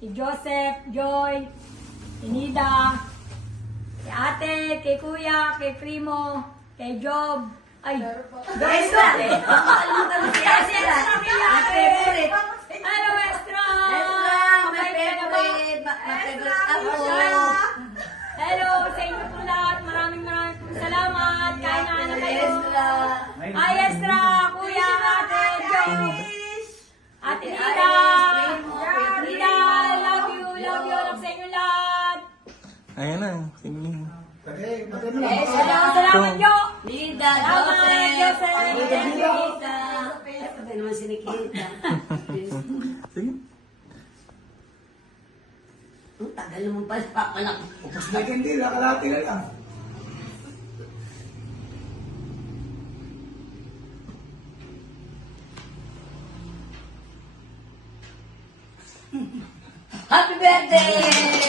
kay Joseph, Joy, kay Nida, kay ate, kay kuya, kay primo, kay Job. Ay, Extra! Nakalimutan mo si Extra! My favorite! Hello, Extra! Extra! My favorite! My favorite ako! Hello sa inyo po lahat. Maraming salamat. Kain na kayo. Extra! Ay, Extra! Kuya, ate, Job. Ate Nida. Nida, love you. Love you. Love sa inyo lahat. Ayan na, singling. Salamat, Jo. Nida, Salamat, Joseph! Joseph. Nida, Nikita! Sabi naman si Nikita. Sige. Ang tagal naman pala papalak. Upos na hindi, nakalati na lang. Happy birthday!